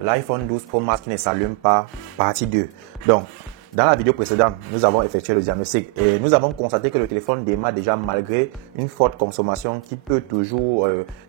l'iPhone 12 Pro Max qui ne s'allume pas, partie 2. Donc, dans la vidéo précédente, nous avons effectué le diagnostic et nous avons constaté que le téléphone démarre déjà malgré une forte consommation qui peut toujours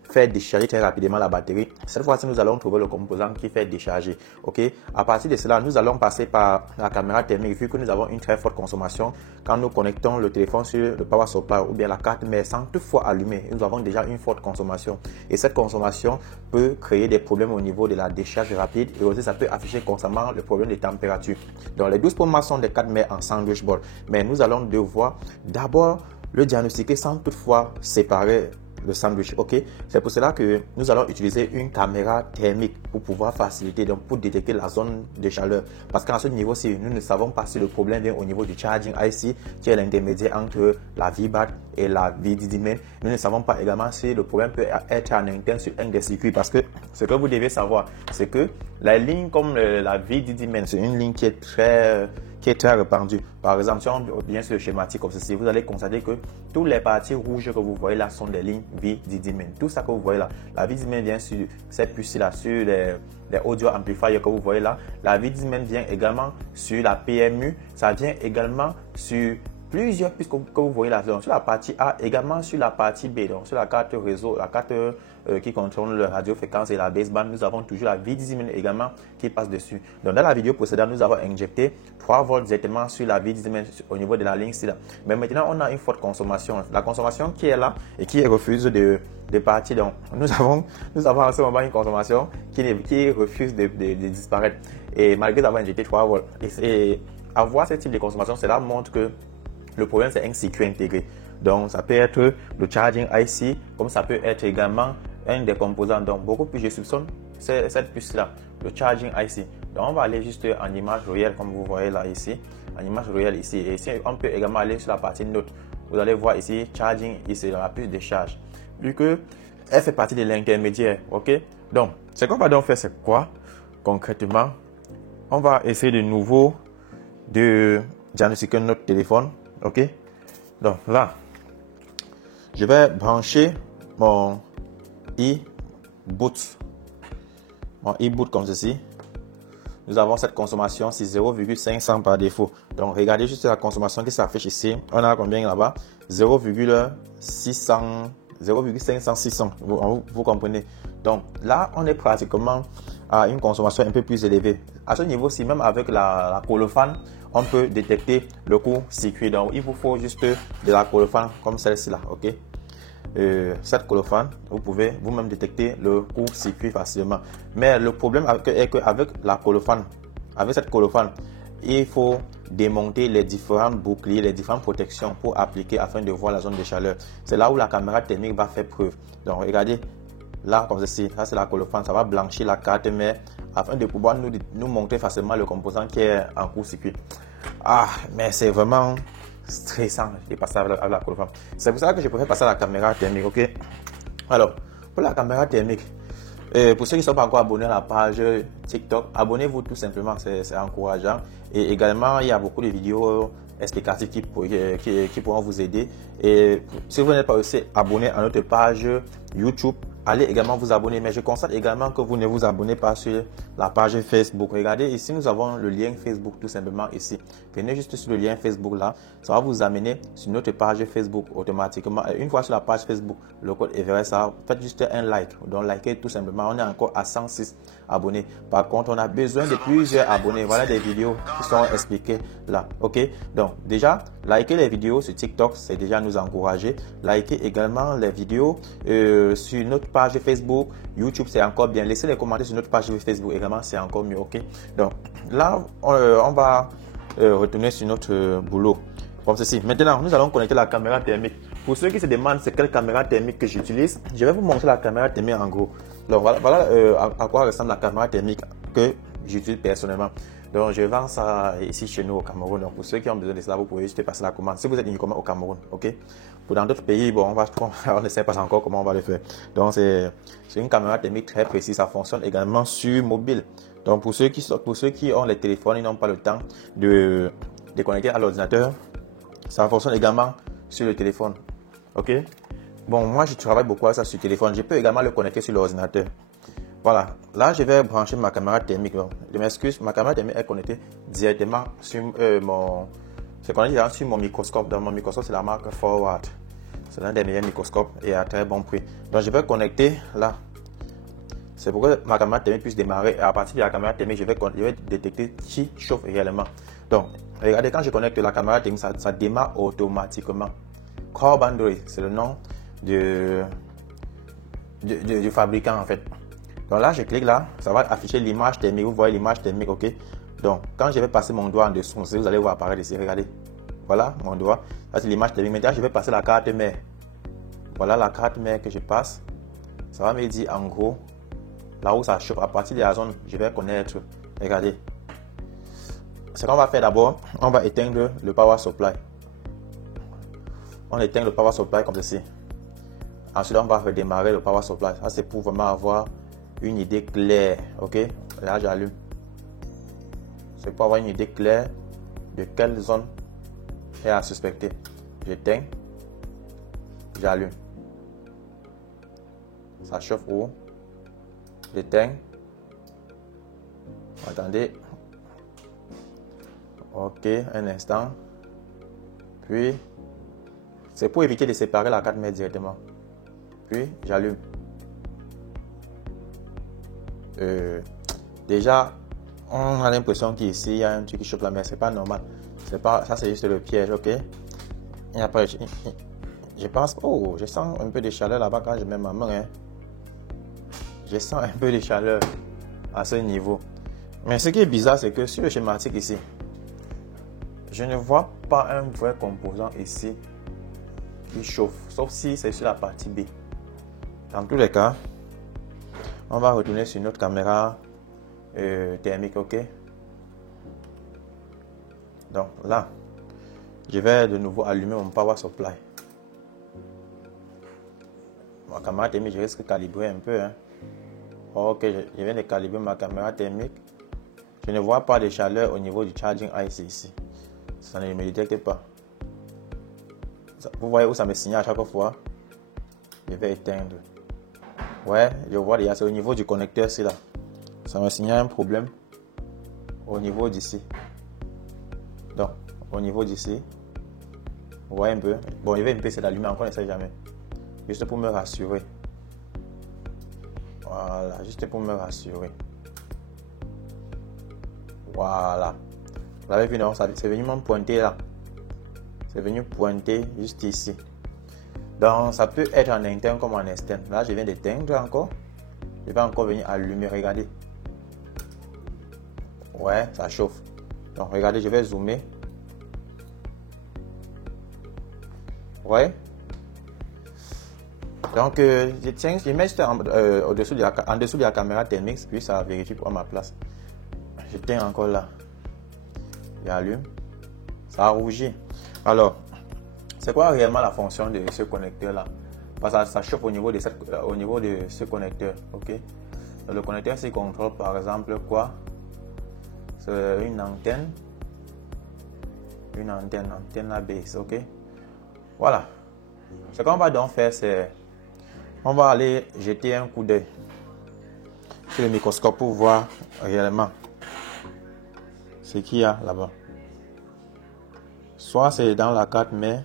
faire décharger très rapidement la batterie. Cette fois-ci, nous allons trouver le composant qui fait décharger. Ok. À partir de cela, nous allons passer par la caméra thermique vu que nous avons une très forte consommation. Quand nous connectons le téléphone sur le power supply ou bien la carte mère sans toutefois allumer, nous avons déjà une forte consommation. Et cette consommation peut créer des problèmes au niveau de la décharge rapide et aussi ça peut afficher constamment le problème de température. Donc les 12 Pro Max sont des 4 mètres en sandwich board, mais nous allons devoir d'abord le diagnostiquer sans toutefois séparer le sandwich. Ok, c'est pour cela que nous allons utiliser une caméra thermique pour pouvoir faciliter, donc pour détecter la zone de chaleur, parce qu'à ce niveau-ci nous ne savons pas si le problème vient au niveau du charging IC qui est l'intermédiaire entre la VBAT et la VDD-Main. Nous ne savons pas également si le problème peut être en interne sur un des circuits, parce que ce que vous devez savoir, c'est que la ligne comme la VDD-Main, c'est une ligne qui est très répandue. Par exemple, si on vient sur le schématique comme ceci, vous allez constater que toutes les parties rouges que vous voyez là sont des lignes VDD-Main. Tout ça que vous voyez là, la VDD-Main vient sur cette puce-là, sur les audio amplifiers que vous voyez là. La VDD-Main vient également sur la PMU, ça vient également sur plusieurs puces que vous voyez là, donc sur la partie A, également sur la partie B, donc sur la carte réseau, la carte qui contrôle la radiofréquence et la baseband, nous avons toujours la VDD-Main également qui passe dessus. Donc dans la vidéo précédente, nous avons injecté 3 volts directement sur la VDD-Main au niveau de la ligne C là. Mais maintenant, on a une forte consommation. La consommation qui est là et qui refuse de partir. Donc nous avons en ce moment une consommation qui refuse de disparaître. Et malgré avoir injecté 3 volts. Et avoir ce type de consommation, cela montre que le problème, c'est un circuit intégré. Donc, ça peut être le charging IC, comme ça peut être également un des composants. Donc, beaucoup plus, je soupçonne cette puce-là, le charging IC. Donc, on va aller juste en image réelle, comme vous voyez là, ici. En image réelle, ici. Et ici, on peut également aller sur la partie note. Vous allez voir ici, charging IC, dans la puce de charge. Vu qu'elle fait partie de l'intermédiaire, ok? Donc, ce qu'on va donc faire, c'est quoi? Concrètement, on va essayer de nouveau de diagnostiquer notre téléphone. Ok, donc là, je vais brancher mon e-boot comme ceci. Nous avons cette consommation, c'est 0,500 par défaut. Donc, regardez juste la consommation qui s'affiche ici. On a combien là-bas? 0,500. Vous comprenez? Donc, là, on est pratiquement à une consommation un peu plus élevée. À ce niveau-ci, même avec la colophane, on peut détecter le court-circuit. Donc, il vous faut juste de la colophane comme celle-ci là, ok? Cette colophane, vous pouvez vous-même détecter le court-circuit facilement. Mais le problème est qu'avec la colophane, avec cette colophane, il faut démonter les différents boucliers, les différentes protections pour appliquer afin de voir la zone de chaleur. C'est là où la caméra thermique va faire preuve. Donc, regardez, là, comme ceci, ça c'est la colophane, ça va blanchir la carte mère afin de pouvoir nous montrer facilement le composant qui est en court-circuit. Ah, mais c'est vraiment stressant de passer avec la colophane. C'est pour ça que je préfère passer à la caméra thermique, ok? Alors, pour la caméra thermique, pour ceux qui ne sont pas encore abonnés à la page TikTok, abonnez-vous tout simplement, c'est encourageant. Et également, il y a beaucoup de vidéos explicatives qui pourront vous aider. Et si vous n'êtes pas aussi abonné à notre page YouTube, allez également vous abonner. Mais je constate également que vous ne vous abonnez pas sur la page Facebook. Regardez ici, nous avons le lien Facebook tout simplement ici. Venez juste sur le lien Facebook là. Ça va vous amener sur notre page Facebook automatiquement. Et une fois sur la page Facebook, le code est vers ça. Faites juste un like. Donc likez tout simplement. On est encore à 106 abonnés. Par contre, on a besoin de plusieurs abonnés. Voilà des vidéos qui sont expliquées là. Ok. Donc déjà, likez les vidéos sur TikTok, c'est déjà nous encourager. Likez également les vidéos sur notre page Facebook, YouTube, c'est encore bien. Laissez les commentaires sur notre page Facebook également, c'est encore mieux, ok? Donc là, on va retourner sur notre boulot comme ceci. Maintenant, nous allons connecter la caméra thermique. Pour ceux qui se demandent c'est quelle caméra thermique que j'utilise, je vais vous montrer la caméra thermique en gros. Donc voilà à quoi ressemble la caméra thermique que j'utilise personnellement. Donc je vends ça ici chez nous au Cameroun. Donc pour ceux qui ont besoin de cela, vous pouvez juste passer la commande. Si vous êtes uniquement au Cameroun, ok? Pour dans d'autres pays, bon, on ne sait pas encore comment on va le faire. Donc c'est une caméra thermique très précise. Ça fonctionne également sur mobile. Donc pour ceux qui ont les téléphones, ils n'ont pas le temps de connecter à l'ordinateur. Ça fonctionne également sur le téléphone, ok? Bon, moi je travaille beaucoup à ça sur le téléphone. Je peux également le connecter sur l'ordinateur. Voilà, là je vais brancher ma caméra thermique. Donc, je m'excuse, ma caméra thermique est connectée directement sur c'est connecté sur mon microscope. Dans mon microscope, c'est la marque Forward. C'est l'un des meilleurs microscopes et à très bon prix. Donc je vais connecter là. C'est pour que ma caméra thermique puisse démarrer. Et à partir de la caméra thermique, je vais détecter qui chauffe réellement. Donc, regardez, quand je connecte la caméra thermique, ça démarre automatiquement. Core Boundary, c'est le nom du fabricant en fait. Donc là, je clique là, ça va afficher l'image thermique. Vous voyez l'image thermique, ok. Donc, quand je vais passer mon doigt en dessous, vous allez voir apparaître ici, regardez. Voilà mon doigt, ça c'est l'image thermique. Maintenant, je vais passer la carte mère. Voilà la carte mère que je passe. Ça va me dire en gros, là où ça chauffe. À partir de la zone, je vais connaître. Regardez. Ce qu'on va faire d'abord, on va éteindre le power supply. On éteint le power supply comme ceci. Ensuite, on va redémarrer le power supply. Ça, c'est pour vraiment avoir une idée claire. Ok, là, j'allume. C'est pour avoir une idée claire de quelle zone est à suspecter. J'éteins. J'allume. Ça chauffe où? J'éteins. Attendez. Ok, un instant. Puis, c'est pour éviter de séparer la carte mère directement. Puis, j'allume. Déjà, on a l'impression qu'ici, il y a un truc qui chauffe la mer. C'est pas normal. C'est pas, ça, c'est juste le piège, ok? Et après, je pense, oh, je sens un peu de chaleur là-bas quand je mets ma main. Hein. Je sens un peu de chaleur à ce niveau. Mais ce qui est bizarre, c'est que sur le schématique ici, je ne vois pas un vrai composant ici qui chauffe, sauf si c'est sur la partie B. Dans tous les cas, on va retourner sur notre caméra thermique, ok? Donc là, je vais de nouveau allumer mon power supply. Ma caméra thermique, je risque de calibrer un peu. Hein. Ok, je viens de calibrer ma caméra thermique. Je ne vois pas de chaleur au niveau du charging IC ici. Ça ne me détecte pas. Vous voyez où ça me signale à chaque fois? Je vais éteindre. Ouais, je vois déjà, c'est au niveau du connecteur ici là. Ça me signale un problème au niveau d'ici. Donc, au niveau d'ici, vous voyez un peu. Bon, je vais me essayer d'allumer encore, on ne sait jamais. Juste pour me rassurer. Voilà, juste pour me rassurer. Voilà. Vous avez vu, non? C'est venu me pointer là. C'est venu pointer juste ici. Donc, ça peut être en interne comme en externe. Là, je viens d'éteindre encore. Je vais encore venir allumer. Regardez. Ouais, ça chauffe. Donc, regardez, je vais zoomer. Ouais. Donc, je mets juste en dessous de la caméra thermique, puis ça vérifie pour ma place. Je tiens encore là. J'allume. Ça a rougi. Alors, c'est quoi réellement la fonction de ce connecteur là? Parce que ça chauffe au niveau de ce connecteur. Ok. Donc, le connecteur, c'est contrôle par exemple quoi? C'est une antenne. Une antenne à base. Ok. Voilà. Ce qu'on va donc faire, c'est on va aller jeter un coup d'œil sur le microscope pour voir réellement ce qu'il y a là-bas. Soit c'est dans la carte mère.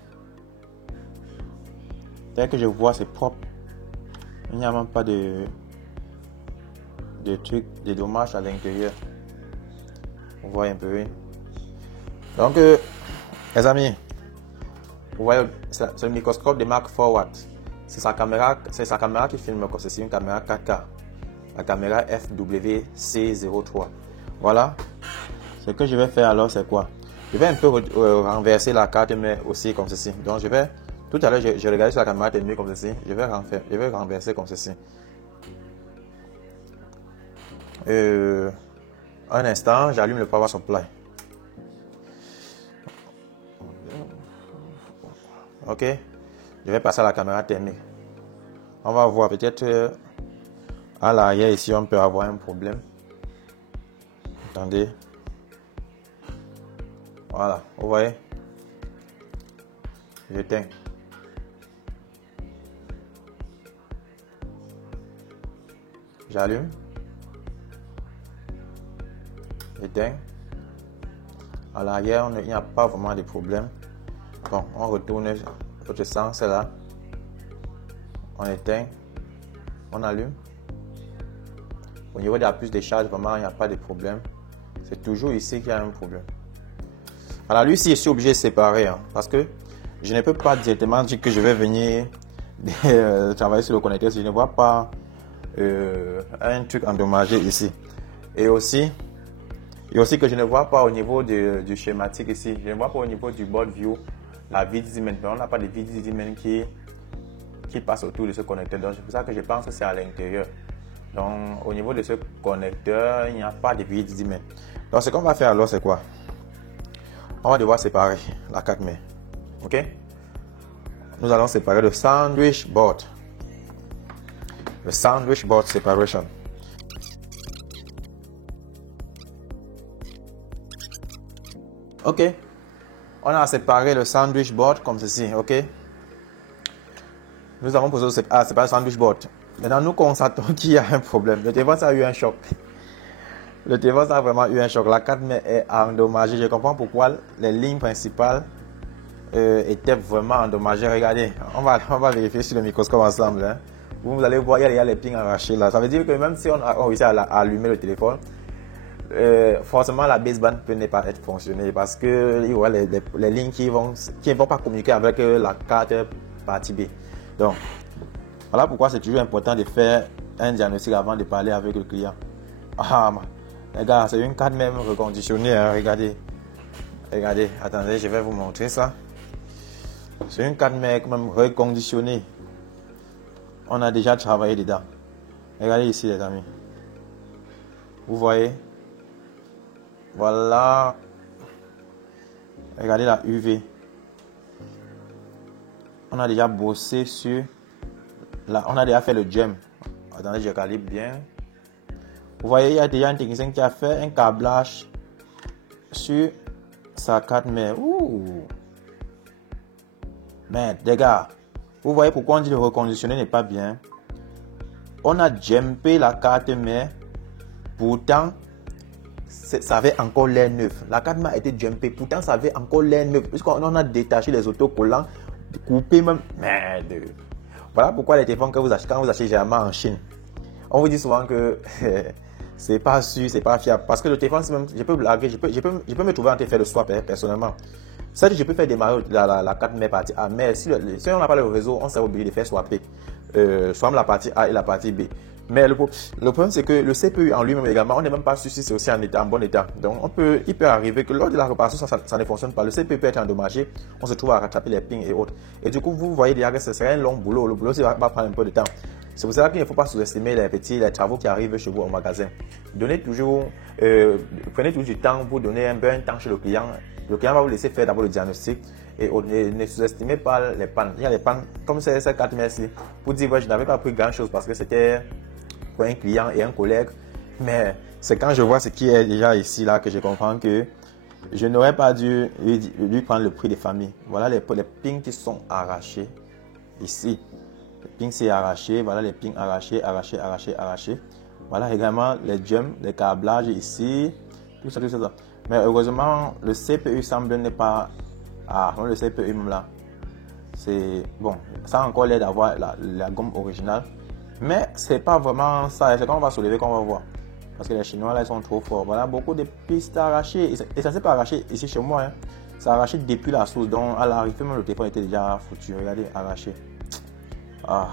Tel que je vois, c'est propre. Il n'y a même pas de trucs, de dommages à l'intérieur. Vous voyez un peu. Donc, les amis, vous voyez, c'est le microscope de marque Forward. C'est sa caméra qui filme comme ceci, une caméra 4K. La caméra FWC03. Voilà. Ce que je vais faire alors, c'est quoi? Je vais un peu renverser la carte mais aussi comme ceci. Donc, tout à l'heure, je regardais sur la caméra thermique comme ceci. Je vais renverser comme ceci. Un instant, j'allume le power supply. Ok. Je vais passer à la caméra thermique. On va voir peut-être à l'arrière ici, on peut avoir un problème. Attendez. Voilà, vous voyez. J'éteins. J'allume. éteint. À l'arrière, il n'y a pas vraiment de problème. Bon, on retourne l'autre sens, c'est là. On éteint. On allume. Au niveau de la puce de charge, vraiment, il n'y a pas de problème. C'est toujours ici qu'il y a un problème. Alors, lui, je suis obligé de séparer. Parce que je ne peux pas directement dire que je vais venir travailler sur le connecteur si je ne vois pas un truc endommagé ici. Et aussi que je ne vois pas au niveau du schématique ici. Je ne vois pas au niveau du board view la vis dimen. On n'a pas de vis dimen qui passe autour de ce connecteur. Donc, c'est pour ça que je pense que c'est à l'intérieur. Donc, au niveau de ce connecteur, il n'y a pas de vis dimen. Donc, ce qu'on va faire alors, c'est quoi? On va devoir séparer la 4 mai. OK? Nous allons séparer le sandwich board. Le sandwich board separation. OK. On a séparé le sandwich board comme ceci. OK? Nous avons posé séparer le sandwich board. Maintenant, nous constatons qu'il y a un problème. Le téléphone a eu un choc. Le téléphone a vraiment eu un choc. La 4 mai est endommagée. Je comprends pourquoi les lignes principales étaient vraiment endommagées. Regardez, on va vérifier sur le microscope ensemble. Hein. Vous allez voir, il y a les pins arrachés là. Ça veut dire que même si on a réussi à allumer le téléphone, forcément la baseband peut ne pas être fonctionnée parce que il y aura les lignes qui vont pas communiquer avec la carte partie B. Donc, voilà pourquoi c'est toujours important de faire un diagnostic avant de parler avec le client. Ah, les gars, c'est une carte même reconditionnée. Hein, regardez. Regardez, attendez, je vais vous montrer ça. C'est une carte même reconditionnée. On a déjà travaillé dedans. Regardez ici, les amis. Vous voyez? Voilà. Regardez la UV. On a déjà bossé sur... Là, on a déjà fait le gem. Attendez, je calibre bien. Vous voyez, il y a déjà un technicien qui a fait un câblage sur sa carte mère. Ouh. Mais les gars, vous voyez pourquoi on dit le reconditionner n'est pas bien. On a jumpé la carte mère. Pourtant, ça avait encore l'air neuf. La carte mère a été jumpée. Pourtant, ça avait encore l'air neuf. Puisqu'on a détaché les autocollants, coupé même. Merde. Voilà pourquoi les téléphones que vous achetez, quand vous achetez généralement en Chine, on vous dit souvent que c'est pas sûr, c'est pas fiable. Parce que le téléphone, même, je peux blaguer, je peux me trouver en train de faire le swap personnellement. C'est-à-dire que je peux faire démarrer la carte mère partie A. Mais si on n'a pas le réseau, on sera obligé de faire swapper. Soit la partie A et la partie B. Mais le problème, c'est que le CPU en lui-même également, on n'est même pas sûr si c'est aussi en bon état. Donc, il peut arriver que lors de la réparation, ça ne fonctionne pas. Le CPU peut être endommagé, on se trouve à rattraper les pings et autres. Et du coup, vous voyez déjà que ce serait un long boulot. Le boulot, ça va prendre un peu de temps. C'est pour ça qu'il ne faut pas sous-estimer les travaux qui arrivent chez vous au magasin. Prenez toujours du temps pour donner un temps chez le client. Le client va vous laisser faire d'abord le diagnostic et ne sous-estimez pas les pannes. Il y a les pannes comme ces 4 merci pour dire je n'avais pas pris grand chose parce que c'était pour un client et un collègue. Mais c'est quand je vois ce qui est déjà ici là que je comprends que je n'aurais pas dû lui prendre le prix des familles. Voilà les pins qui sont arrachés ici. Les pins c'est arraché. Voilà les pins arrachés. Voilà également les jumps, les câblages ici. Tout ça. Mais heureusement, le CPU semble ne pas... Ah, non, le CPU même là. C'est... Bon, ça a encore l'air d'avoir la gomme originale. Mais c'est pas vraiment ça. C'est quand on va soulever qu'on va voir. Parce que les Chinois là, ils sont trop forts. Voilà, beaucoup de pistes arrachées. Et ça ne s'est pas arraché ici chez moi. Hein. Ça a arraché depuis la source. Donc, à l'arrivée, même le téléphone était déjà foutu. Regardez, arraché. Ah.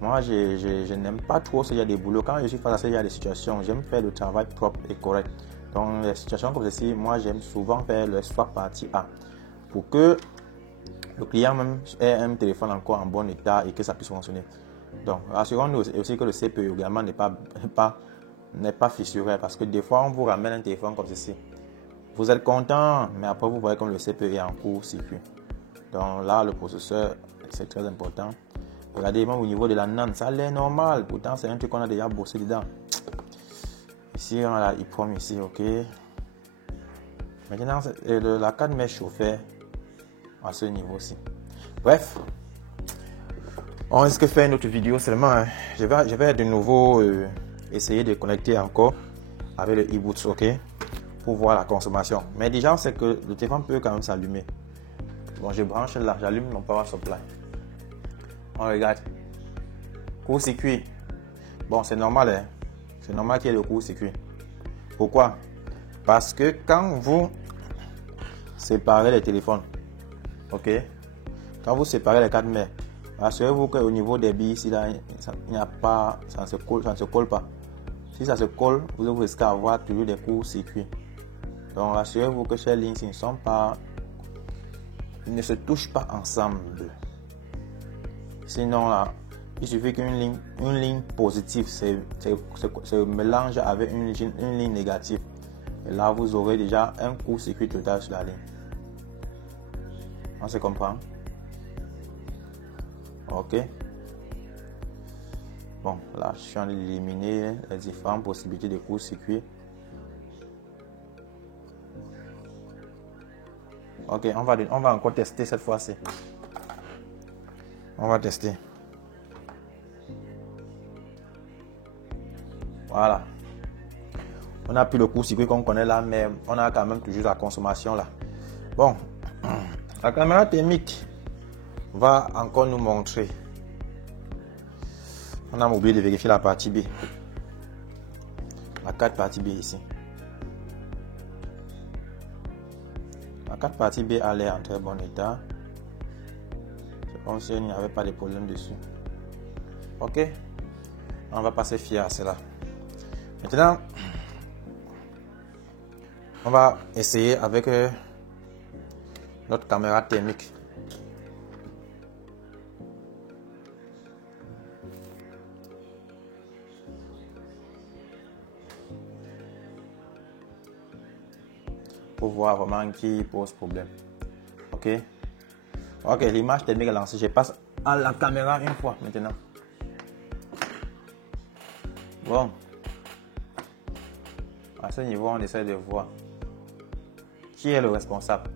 Moi, je n'aime pas trop ce genre de boulot. Quand je suis face à ce genre de situations, j'aime faire le travail propre et correct. Dans les situations comme ceci, moi j'aime souvent faire le swap partie A pour que le client même ait un téléphone encore en bon état et que ça puisse fonctionner. Donc, assurons-nous aussi que le CPU également n'est pas fissuré parce que des fois on vous ramène un téléphone comme ceci. Vous êtes content, mais après vous voyez comme le CPU est en court-circuit. Donc là, le processeur, c'est très important. Regardez, même au niveau de la NAND, ça a l'air normal. Pourtant, c'est un truc qu'on a déjà bossé dedans. Ici, on a la EEPROM ici, ok. Maintenant, la carte m'est chauffée à ce niveau-ci. Bref, on risque de faire une autre vidéo seulement. Hein. Je vais de nouveau essayer de connecter encore avec le e-boot, ok, pour voir la consommation. Mais déjà, on sait que le téléphone peut quand même s'allumer. Bon, je branche là, j'allume mon power supply. On regarde. Court-circuit. Bon, c'est normal, hein. C'est normal qu'il y ait le court-circuit. Pourquoi? Parce que quand vous séparez les téléphones, ok, quand vous séparez les 4 mètres, assurez-vous qu'au niveau des billes, ici, là, il n'y a pas, ça ne se colle pas. Si ça se colle, vous risquez d'avoir toujours des courts-circuits. Donc, assurez-vous que ces lignes ne se touchent pas ensemble. Sinon, là, il suffit qu'une ligne positive se mélange avec une ligne négative. Et là, vous aurez déjà un court-circuit total sur la ligne. On se comprend? Ok. Bon, là, je suis en train d'éliminer les différentes possibilités de court-circuit. Ok, on va encore tester cette fois-ci. On va tester. Voilà. On n'a plus le court-circuit qu'on connaît là, mais on a quand même toujours la consommation là. Bon, la caméra thermique va encore nous montrer. On a oublié de vérifier la partie B. La 4 partie B ici. La 4 partie B a l'air en très bon état. C'est comme s'il n'y avait pas de problème dessus. Ok. On va pas se fier à cela. Maintenant, on va essayer avec notre caméra thermique. Pour voir vraiment qui pose problème. Ok. Ok, l'image thermique est lancée. Je passe à la caméra une fois maintenant. Bon. À ce niveau, on essaie de voir qui est le responsable.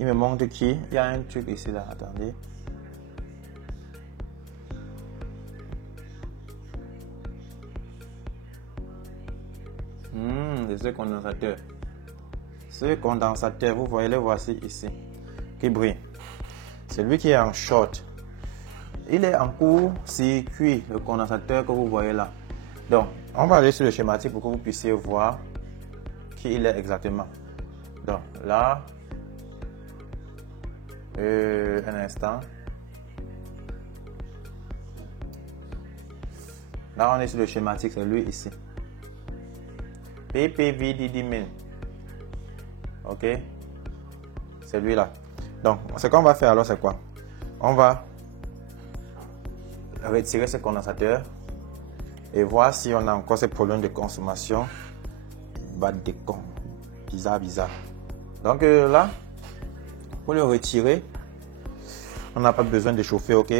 Il me montre qui. Il y a un truc ici là. Attendez. C'est ce condensateur. Ce condensateur, vous voyez, le voici ici, qui brille. Celui qui est en short, il est en court-circuit, le condensateur que vous voyez là. Donc, on va aller sur le schématique pour que vous puissiez voir qui il est exactement. Donc, là, un instant. Là, on est sur le schématique, c'est lui ici. PPVDD1000. Ok, c'est lui là. Donc, ce qu'on va faire alors, c'est quoi? On va retirer ce condensateur et voir si on a encore ces problèmes de consommation. Bas de con, bizarre. Donc là, pour le retirer, on n'a pas besoin de chauffer, ok?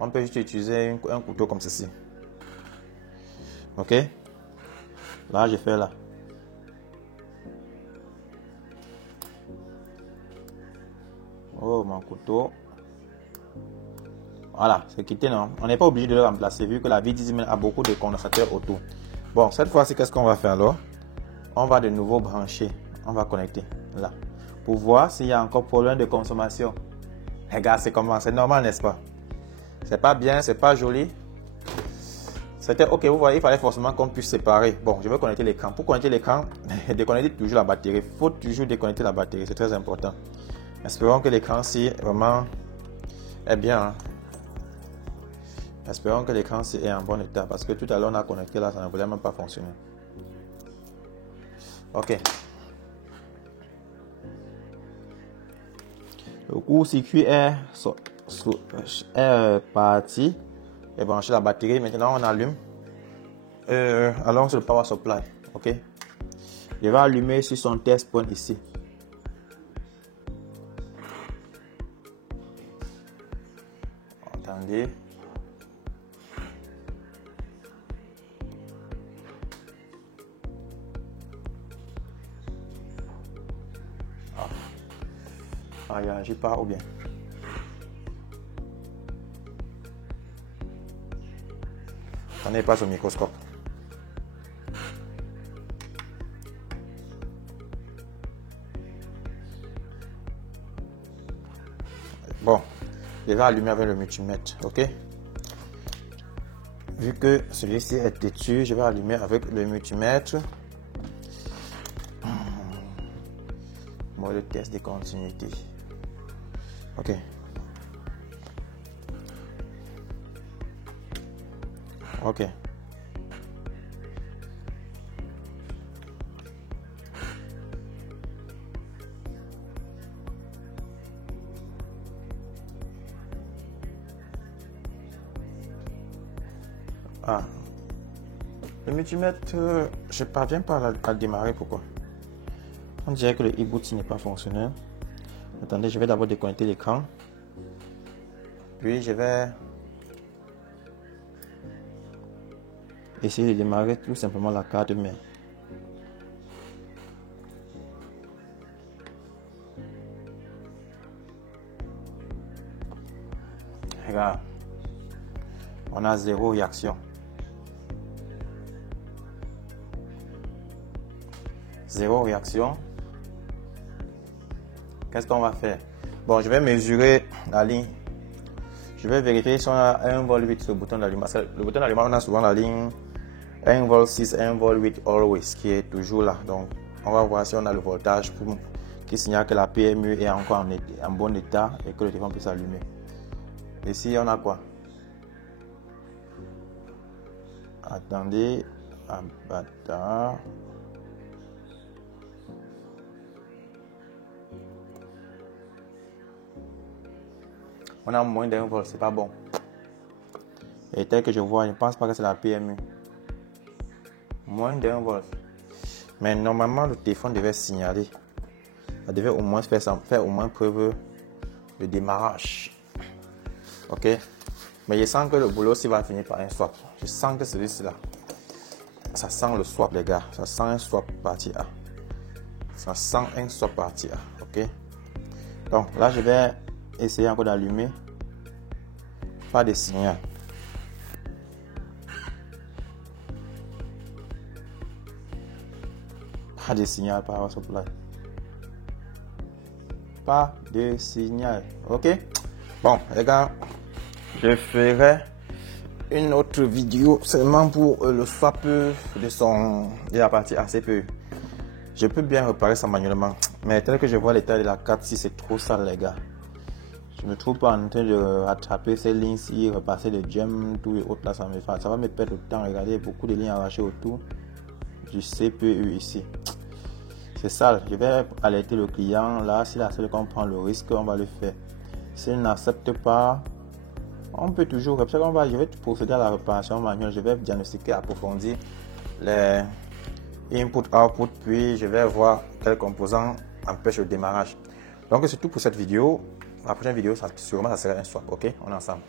On peut juste utiliser un couteau comme ceci. Ok? Là, je fais là. Oh, mon couteau. Voilà, c'est quitté, non? On n'est pas obligé de le remplacer vu que la V10 a beaucoup de condensateurs autour. Bon, cette fois-ci, qu'est-ce qu'on va faire alors? On va de nouveau brancher. On va connecter là. Pour voir s'il y a encore problème de consommation. Regarde, c'est comment? C'est normal, n'est-ce pas? C'est pas bien, c'est pas joli. C'était ok, vous voyez, il fallait forcément qu'on puisse séparer. Bon, je vais connecter l'écran. Pour connecter l'écran, déconnecter toujours la batterie. Il faut toujours déconnecter la batterie, c'est très important. Espérons que l'écran-ci vraiment est bien. Hein? Espérons que l'écran-ci est en bon état parce que tout à l'heure on a connecté là, ça ne voulait même pas fonctionner. Ok. Le court-circuit est parti. Et brancher la batterie. Maintenant on allume. Allons sur le power supply. Ok. Je vais allumer sur son test point ici. Attendez. Ah, il réagit pas ou bien. On n'est pas au microscope. Bon, je vais allumer avec le multimètre, ok. Vu que celui-ci est têtu, je vais allumer avec le multimètre. Mode test de continuité. Ok. Ok. Ah. Le multimètre, je parviens pas à le démarrer. Pourquoi? On dirait que le e-boot n'est pas fonctionnel. Attendez, je vais d'abord déconnecter l'écran. Puis je vais essayer de démarrer tout simplement la carte mère. Regarde, on a 0 réaction. 0 réaction. Qu'est-ce qu'on va faire? Bon, je vais mesurer la ligne. Je vais vérifier si on a 1 vol 8 sur le bouton d'allumage. Le bouton d'allumage, on a souvent la ligne 1 vol 6, 1 vol 8 always qui est toujours là. Donc, on va voir si on a le voltage qui signale que la PMU est encore en bon état et que le téléphone peut s'allumer. Ici, on a quoi? Attendez, avatar. On a moins d'1 volt, c'est pas bon. Et tel que je vois, je ne pense pas que c'est la PMU. Moins d'1 volt. Mais normalement, le téléphone devait signaler. Ça devait au moins faire au moins preuve de démarrage. Ok. Mais je sens que le boulot aussi va finir par un swap. Je sens que celui-ci là. Ça sent le swap, les gars. Ça sent un swap partie A. Ça sent un swap partie A. Ok. Donc là, je vais essayer encore d'allumer. Pas de signal. Pas de signal par supply. Pas de signal. Ok. Bon, les gars, je ferai une autre vidéo seulement pour le swap de la partie A CPU. Je peux bien réparer ça manuellement, mais tel que je vois l'état de la carte, si c'est trop sale, les gars. Je me trouve pas en train de rattraper ces lignes-ci, repasser les gems, tout et autres là, ça va me perdre le temps. Regardez, beaucoup de lignes arrachées autour du CPU ici. C'est sale. Je vais alerter le client. Là, si la seule qu'on prend le risque, on va le faire. S'il n'accepte pas, on peut toujours. Je vais procéder à la réparation manuelle. Je vais diagnostiquer, approfondir les input-output, puis je vais voir quel composant empêche le démarrage. Donc c'est tout pour cette vidéo. La prochaine vidéo, sûrement ça sera un swap. Ok, on est ensemble.